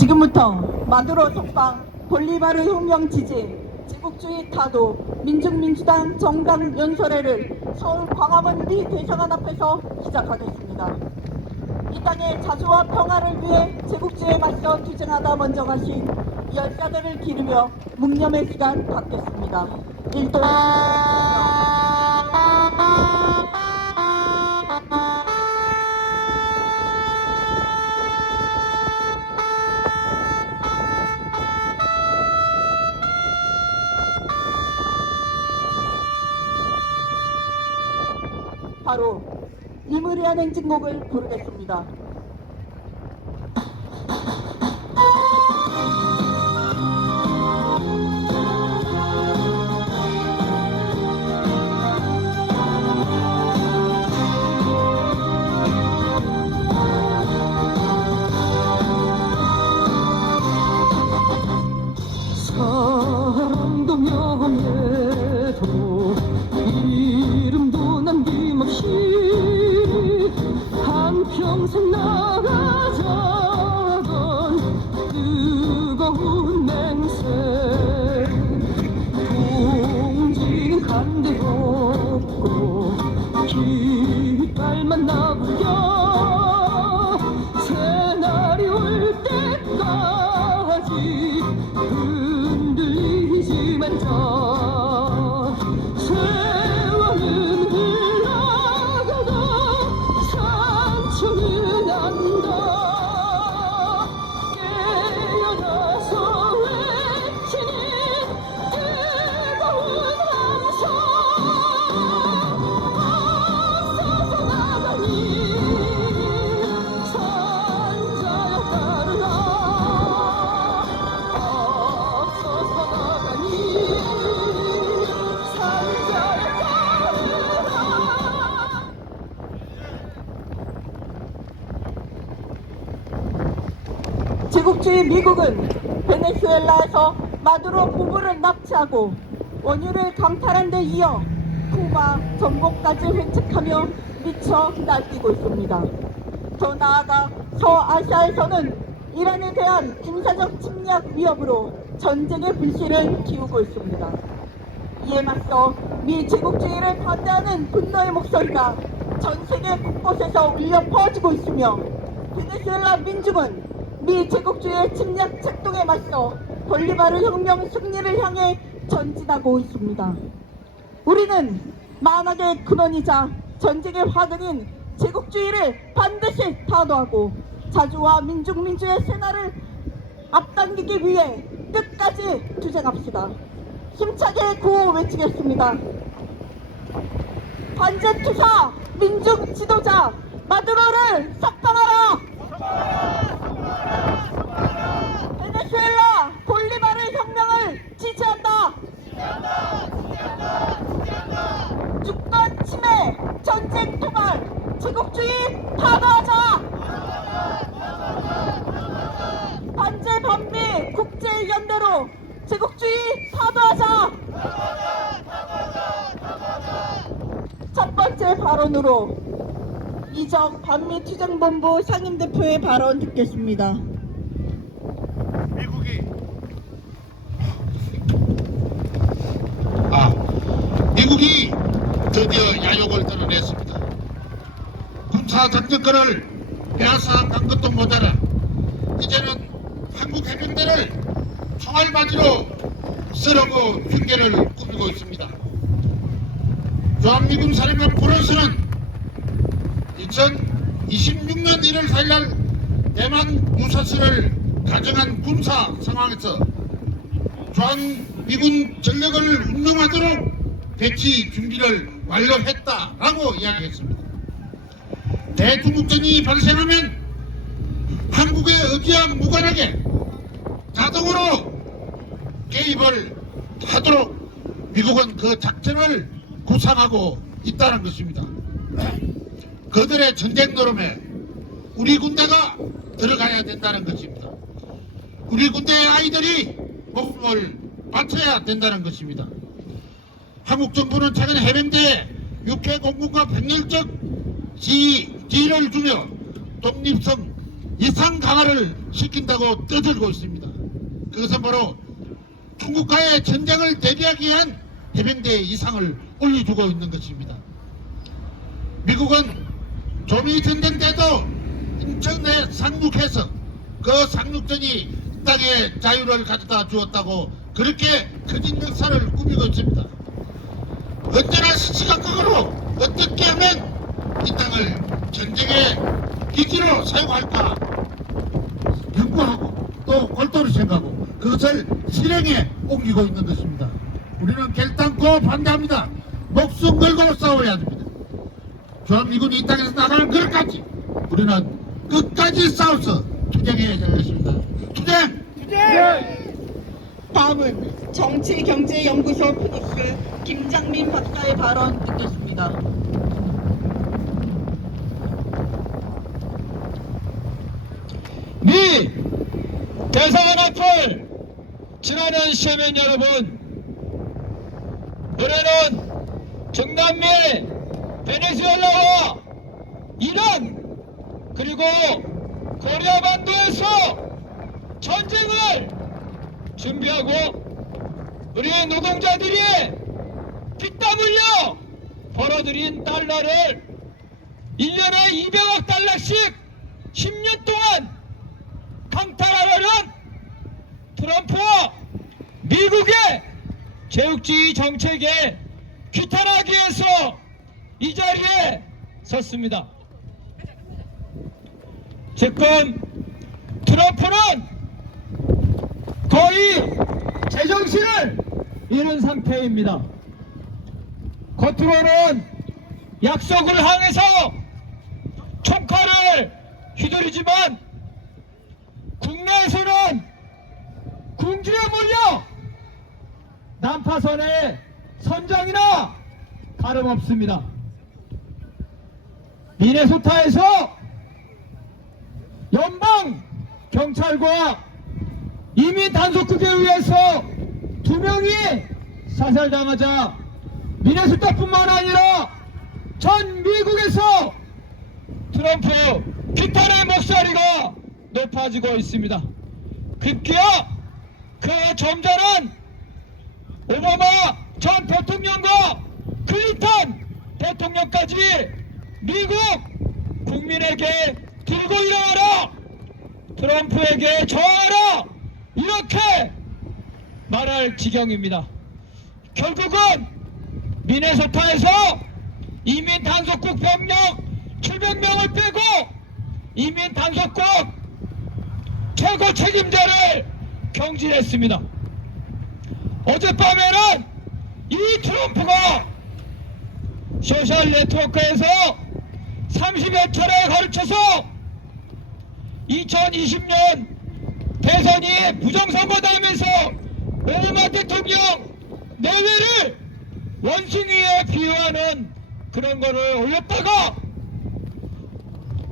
지금부터 마두로 석방, 볼리바르 혁명 지지, 제국주의 타도, 민중민주당 정당 연설회를 서울 광화문 미 대사관 앞에서 시작하겠습니다. 이 땅의 자주와 평화를 위해 제국주의에 맞서 투쟁하다 먼저 가신 열사들을 기르며 묵념의 시간 갖겠습니다. 일동 바로 이무리한 행진곡을 부르겠습니다. 사랑도 명예도 이름도 남김없이 한평생 나가자던 뜨거운 맹세 동지는 간대없고 깃발만 나부려 새날이 올 때까지 흔들리지만 자 세월은 흘러가고 상처는 난다 깨어나서 외치는 뜨거운 함성 앞서서 나가니 산자여 따르라 앞서서 나가니 산자여 따르라. 제국주의 미국은 베네수엘라에서 마두로 부부를 납치하고 원유를 강탈한 데 이어 쿠바, 전복까지 획책하며 미쳐 날뛰고 있습니다. 더 나아가 서아시아에서는 이란에 대한 군사적 침략 위협으로 전쟁의 불씨를 키우고 있습니다. 이에 맞서 미 제국주의를 반대하는 분노의 목소리가 전 세계 곳곳에서 울려 퍼지고 있으며 베네수엘라 민중은 미 제국주의의 침략 책동에 맞서 볼리바르 혁명 승리를 향해 전진하고 있습니다. 우리는 만악의 근원이자 전쟁의 화근인 제국주의를 반드시 타도하고 자주와 민중민주의 새날을 앞당기기 위해 끝까지 투쟁합시다. 힘차게 구호 외치겠습니다. 반제투사 민중 지도자 마두로를 석방하라! 베네수엘라 볼리바르 혁명을 지지한다! 주권 침해, 전쟁 토발, 제국주의 타도하자! 반제 반미 국제연대로 제국주의 타도하자! 첫 번째 발언으로 이적 반미투쟁본부 상임대표의 발언 듣겠습니다. 미국이 드디어 야욕을 드러냈습니다. 군사 작전권을 빼앗아간 것도 모자라 이제는 한국 해병대를 총알바지로 쓰려고 흉계를 꾸미고 있습니다. 주한미군 사령관 브론스는 2026년 1월 4일날 대만 유사시를 가정한 군사 상황에서 주한미군 전력을 운용하도록 배치 준비를 완료했다라고 이야기했습니다. 대중국전이 발생하면 한국의 의지와 무관하게 자동으로 개입을 하도록 미국은 그 작전을 구상하고 있다는 것입니다. 그들의 전쟁 노름에 우리 군대가 들어가야 된다는 것입니다. 우리 군대의 아이들이 목숨을 바쳐야 된다는 것입니다. 한국 정부는 최근 해병대에 육해 공군과 백렬적 지휘를 주며 독립성 이상 강화를 시킨다고 떠들고 있습니다. 그것은 바로 중국과의 전쟁을 대비하기 위한 해병대 이상을 올려주고 있는 것입니다. 미국은 조미 전쟁 때도 인천에 상륙해서 그 상륙전이 땅에 자유를 가져다 주었다고 그렇게 거짓 역사를 꾸미고 있습니다. 언제나 시시각각으로 어떻게 하면 이 땅을 전쟁의 기지로 사용할까 연구하고 또 골똘히 생각하고 그것을 실행에 옮기고 있는 것입니다. 우리는 결단코 반대합니다. 목숨 걸고 싸워야 됩니다. 주한미군이 이 땅에서 나가는 그날까지 우리는 끝까지 싸워서 투쟁해야 될 것입니다. 투쟁! 다음은 정치경제연구소 피닉스 김장민 박사의 발언 듣겠습니다. 미 대사관 앞을 지나는 시민 여러분, 올해는 중남미, 베네수엘라와 이란 그리고 코리아 반도에서 전쟁을 준비하고 우리 노동자들이 피땀 흘려 벌어들인 달러를 1년에 200억 달러씩 10년 동안 강탈하려는 트럼프와 미국의 제국주의 정책에 규탄하기 위해서 이 자리에 섰습니다. 지금 트럼프는 거의 제정신을 잃은 상태입니다. 겉으로는 약속을 향해서 총칼을 휘두르지만 국내에서는 궁지에 몰려 난파선의 선장이나 다름없습니다. 미네소타에서 연방 경찰과 이민 단속국에 의해서 2명이 사살당하자 미네소타뿐만 아니라 전 미국에서 트럼프 규탄의 목소리가 높아지고 있습니다. 급기야 그 좀 전은 오바마 전 대통령과 클린턴 대통령까지 미국 국민에게 들고 일어나라, 트럼프에게 저항하라, 이렇게 말할 지경입니다. 결국은 미네소타에서 이민 단속국 병력 700명을 빼고 이민 단속국 최고 책임자를 경질했습니다. 어젯밤에는 이 트럼프가 소셜 네트워크에서 30여 차례에 걸쳐서 2020년 대선이 부정선거다면서 오바마 대통령 내외를 원숭이에 비유하는 그런 거를 올렸다가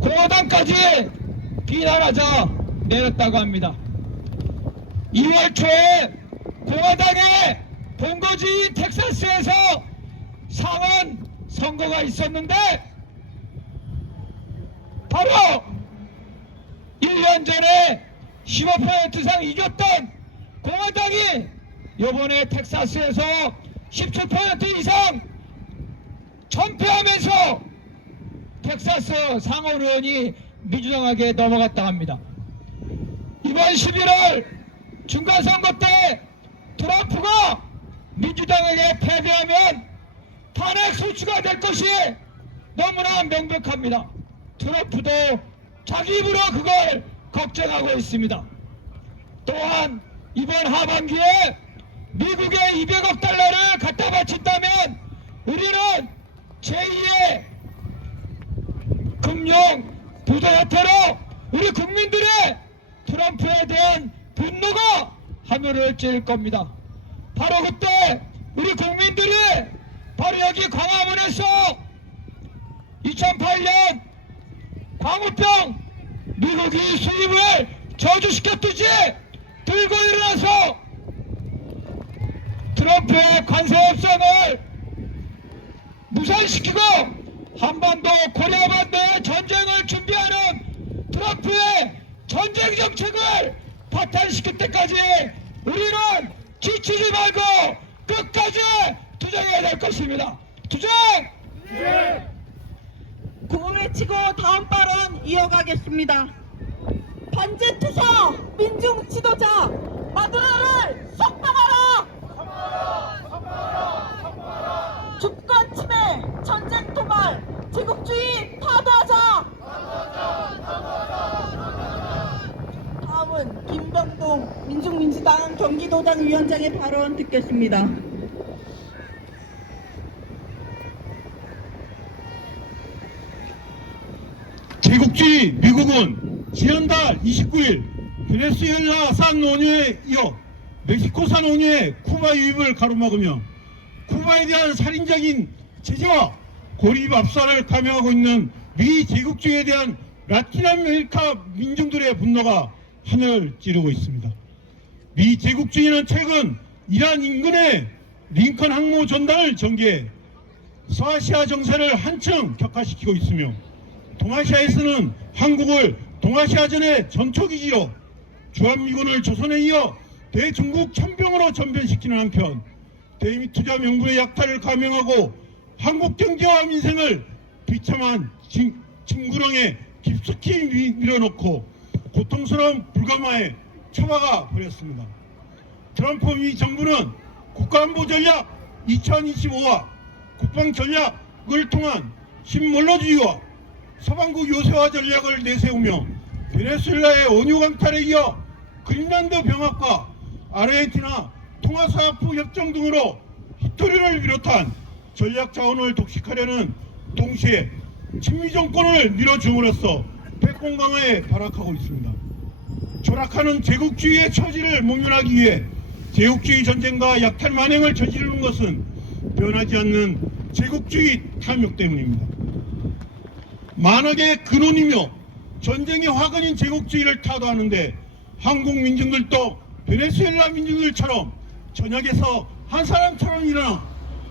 공화당까지 비난하자 내렸다고 합니다. 2월 초에 공화당의 본거지인 텍사스에서 상원 선거가 있었는데 바로 1년 전에 15% 이상 이겼던 공화당이 이번에 텍사스에서 17% 이상 전패하면서 텍사스 상원 의원이 민주당에게 넘어갔다고 합니다. 이번 11월 중간선거 때 트럼프가 민주당에게 패배하면 탄핵 소추가 될 것이 너무나 명백합니다. 트럼프도 자기 입으로 그걸 걱정하고 있습니다. 또한 이번 하반기에 미국에 200억 달러를 갖다 바친다면 우리는 제2의 금융 부도 혜태로 우리 국민들의 트럼프에 대한 분노가 하늘을 찌를 겁니다. 바로 그때 우리 국민들이 바로 여기 광화문에서 2008년 광우병 미국이 수입을 저주시켰듯이 들고 일어나서 트럼프의 관세 협상을 무산시키고 한반도 코리아 반도의 전쟁을 준비하는 트럼프의 전쟁 정책을 파탄시킬 때까지 우리는 지치지 말고 끝까지 투쟁해야 될 것입니다. 투쟁! 구호 외치고 다음 발언 이어가겠습니다. 반제투사 민중 지도자 마두로를 석방하라! 주권 침해, 전쟁 도발, 제국주의 타도하자! 다음은 김병동 민중민주당 경기도당 위원장의 발언 듣겠습니다. 제국주의 미국은 지난달 29일 베네수엘라산 원유에 이어 멕시코산 원유의 쿠바 유입을 가로막으며 쿠바에 대한 살인적인 제재와 고립 압살을 감행하고 있는 미 제국주의에 대한 라틴 아메리카 민중들의 분노가 하늘을 찌르고 있습니다. 미 제국주의는 최근 이란 인근의 링컨 항모 전단을 전개해 서아시아 정세를 한층 격화시키고 있으며 동아시아에서는 한국을 동아시아전의 전초기지로 주한미군을 조선에 이어 대중국 천병으로 전변시키는 한편 대미투자 명분의 약탈을 감행하고 한국 경제와 민생을 비참한 침구렁에 깊숙이 밀어넣고 고통스러운 불가마에 처박아 버렸습니다. 트럼프 미 정부는 국가안보 전략 2025와 국방 전략을 통한 신몰로주의와 서방국 요새화 전략을 내세우며 베네수엘라의 원유 강탈에 이어 그린란드 병합과 아르헨티나 통화사업부 협정 등으로 히토리를 비롯한 전략 자원을 독식하려는 동시에 친미 정권을 밀어줌으로써 패권 강화에 발악하고 있습니다. 조락하는 제국주의의 처지를 모면하기 위해 제국주의 전쟁과 약탈 만행을 저지르는 것은 변하지 않는 제국주의 탐욕 때문입니다. 만악의 근원이며 전쟁의 화근인 제국주의를 타도하는데 한국 민중들도 베네수엘라 민중들처럼 전역에서 한 사람처럼 일어나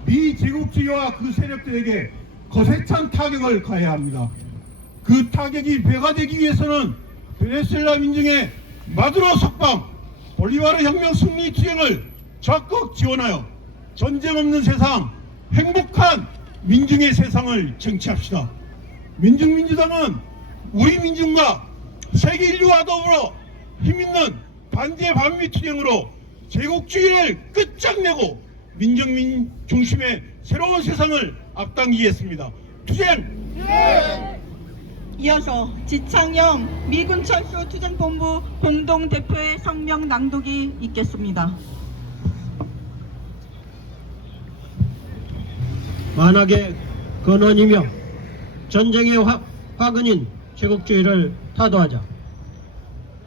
미 제국주의와 그 세력들에게 거세찬 타격을 가해야 합니다. 그 타격이 배가 되기 위해서는 베네수엘라 민중의 마두로 석방, 볼리바르 혁명 승리 투쟁을 적극 지원하여 전쟁 없는 세상, 행복한 민중의 세상을 쟁취합시다. 민중민주당은 우리 민중과 세계 인류와 더불어 힘있는 반제 반미 투쟁으로 제국주의를 끝장내고 민정민 중심의 새로운 세상을 앞당기겠습니다. 투쟁! 이어서 지창영 미군철수 투쟁본부 공동대표의 성명 낭독이 있겠습니다. 만악의 근원이며 전쟁의 화근인 제국주의를 타도하자.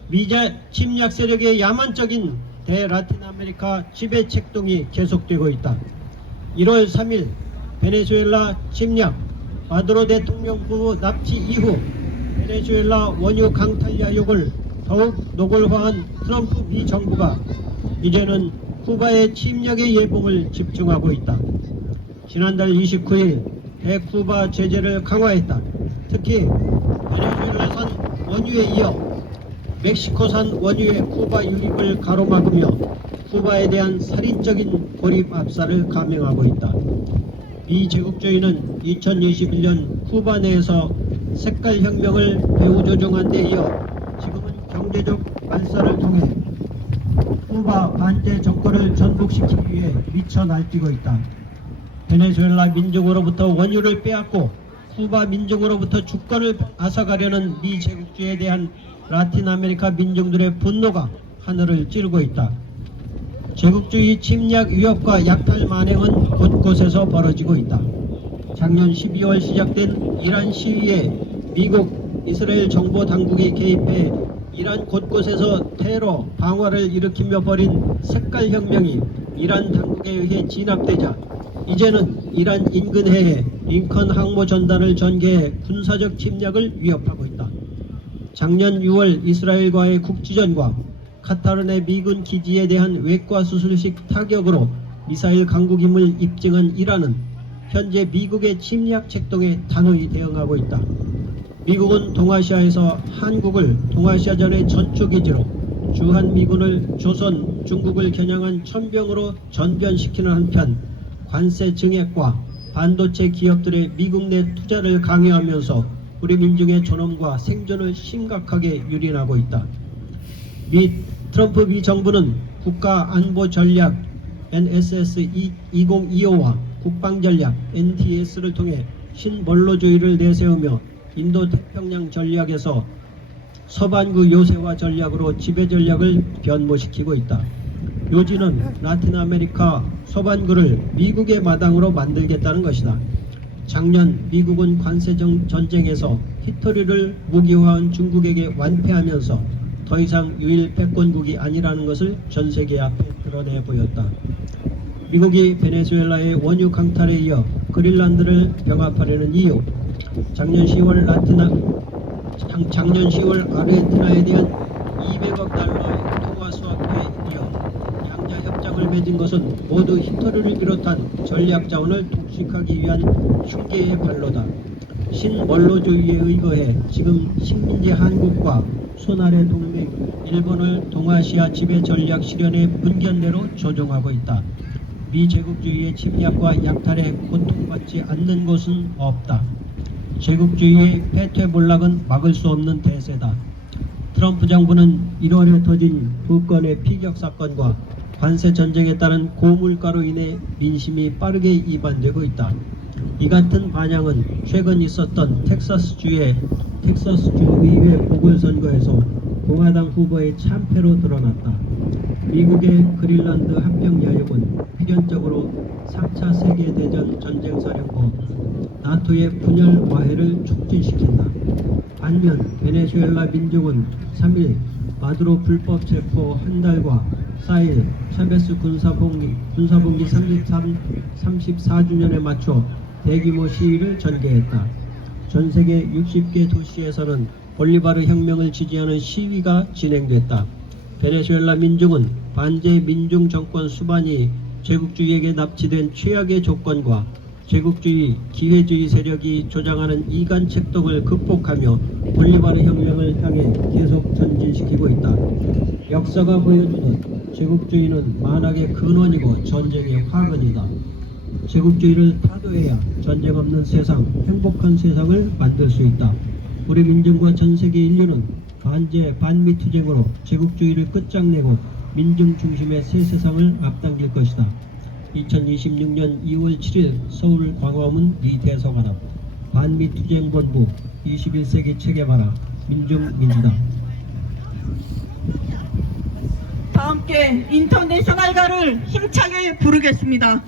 미제 침략 세력의 야만적인 대라틴 아메리카 지배 책동이 계속되고 있다. 1월 3일 베네수엘라 침략, 마두로 대통령 후보 납치 이후 베네수엘라 원유 강탈 야욕을 더욱 노골화한 트럼프 미 정부가 이제는 쿠바의 침략의 예봉을 집중하고 있다. 지난달 29일 대쿠바 제재를 강화했다. 특히 베네수엘라산 원유에 이어 멕시코산 원유의 쿠바 유입을 가로막으며 쿠바에 대한 살인적인 고립 압살을 감행하고 있다. 미 제국주의는 2021년 쿠바 내에서 색깔혁명을 배후 조종한 데 이어 지금은 경제적 발사를 통해 쿠바 반제 정권을 전복시키기 위해 미쳐 날뛰고 있다. 베네수엘라 민중으로부터 원유를 빼앗고 쿠바 민중으로부터 주권을 앗아가려는 미 제국주의에 대한 라틴 아메리카 민중들의 분노가 하늘을 찌르고 있다. 제국주의 침략 위협과 약탈 만행은 곳곳에서 벌어지고 있다. 작년 12월 시작된 이란 시위에 미국, 이스라엘 정보 당국이 개입해 이란 곳곳에서 테러, 방화를 일으키며 벌인 색깔혁명이 이란 당국에 의해 진압되자 이제는 이란 인근해에 링컨 항모 전단을 전개해 군사적 침략을 위협하고 있다. 작년 6월 이스라엘과의 국지전과 카타르 내 미군 기지에 대한 외과 수술식 타격으로 미사일 강국임을 입증한 이란은 현재 미국의 침략 책동에 단호히 대응하고 있다. 미국은 동아시아에서 한국을 동아시아전의 전초기지로 주한미군을 조선, 중국을 겨냥한 천병으로 전변시키는 한편 관세 증액과 반도체 기업들의 미국 내 투자를 강요하면서 우리 민중의 존엄과 생존을 심각하게 유린하고 있다. 트럼프 미 정부는 국가안보전략 NSS 2025와 국방전략 NTS를 통해 신원로주의를 내세우며 인도태평양 전략에서 서반구 요새화 전략으로 지배 전략을 변모시키고 있다. 요지는 라틴 아메리카 서반구를 미국의 마당으로 만들겠다는 것이다. 작년 미국은 관세 전쟁에서 히터리를 무기화한 중국에게 완패하면서 더 이상 유일 패권국이 아니라는 것을 전 세계 앞에 드러내 보였다. 미국이 베네수엘라의 원유 강탈에 이어 그린란드를 병합하려는 이유, 작년 10월 아르헨티나에 대한 200억 달러의 통화 수합에 이어 양자 협정을 맺은 것은 모두 히터리를 비롯한 전략 자원을 독식하기 위한 흉계의 발로다. 신원로주의에 의거해 지금 식민지 한국과 손아래 동맹 일본을 동아시아 지배 전략 실현의 분견대로 조종하고 있다. 미제국주의의 침략과 약탈에 고통받지 않는 곳은 없다. 제국주의의 패퇴몰락은 막을 수 없는 대세다. 트럼프 정부는 1월에 터진 두 건의 피격 사건과 관세 전쟁에 따른 고물가로 인해 민심이 빠르게 이반되고 있다. 이 같은 반향은 최근 있었던 텍사스주 의회 보궐선거에서 공화당 후보의 참패로 드러났다. 미국의 그린란드 합병야욕은 필연적으로 3차 세계대전 전쟁사령부 나토의 분열 와해를 촉진시킨다. 반면 베네수엘라 민족은 3일 마두로 불법 체포 한 달과 4일 차베스 군사봉기 34주년에 맞춰 대규모 시위를 전개했다. 전 세계 60개 도시에서는 볼리바르 혁명을 지지하는 시위가 진행됐다. 베네수엘라 민중은 반제 민중 정권 수반이 제국주의에게 납치된 최악의 조건과 제국주의, 기회주의 세력이 조장하는 이간 책독을 극복하며 볼리바르 혁명을 향해 계속 전진시키고 있다. 역사가 보여주는 제국주의는 만악의 근원이고 전쟁의 화근이다. 제국주의를 타도해야 전쟁 없는 세상, 행복한 세상을 만들 수 있다. 우리 민중과 전 세계 인류는 반제, 반미 투쟁으로 제국주의를 끝장내고 민중 중심의 새 세상을 앞당길 것이다. 2026년 2월 7일 서울 광화문 미 대서관 앞 반미 투쟁본부 21세기 체계바라 민중민주당. 다 함께 인터내셔널가를 힘차게 부르겠습니다.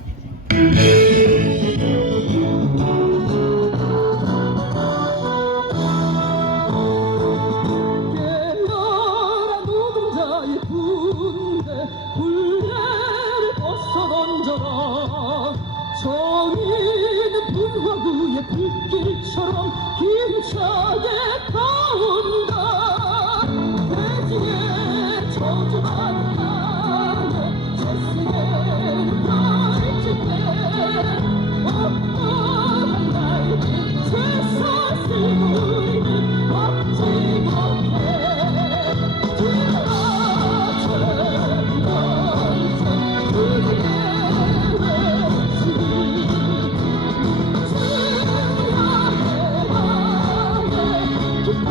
깨어라 노동자의 군대 굴레를 벗어 던져라 정의는 분화구의 불길처럼 힘차게 가온다 대지의 저주받은 땅에 새세계를 펼칠 때 어떠한 날든 쇠사슬 우리는 막지 못해 지나쳐는 전쟁 우리의 외침 승리하게 하네 깃발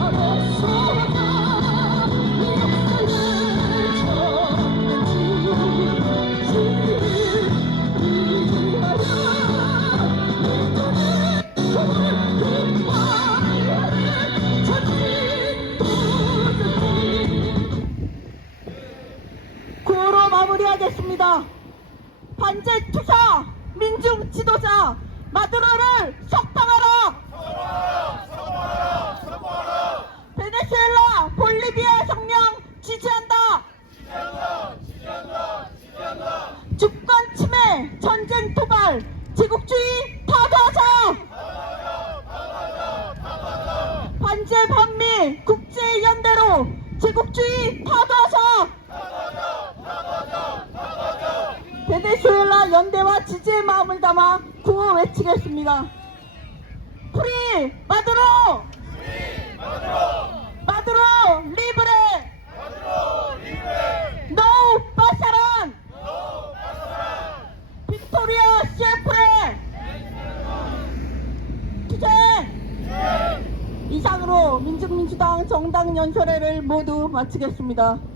아래서 나 역사를 구호로 마무리하겠습니다. 반제 투사 민중 지도자 마두로를 석방하라! 베네수엘라 볼리비아 혁명 지지한다! 주권 침해, 전쟁 도발, 제국주의 타도하자! 반제 반미 국제연대로 제국주의 타도하자! 베네수엘라 연대와 지지의 마음을 담아 구호 외치겠습니다. 프리 마두로 마두로 리브레 노 파사란 빅토리아 셰프레 투쟁 이상으로 민중민주당 정당 연설회를 모두 마치겠습니다.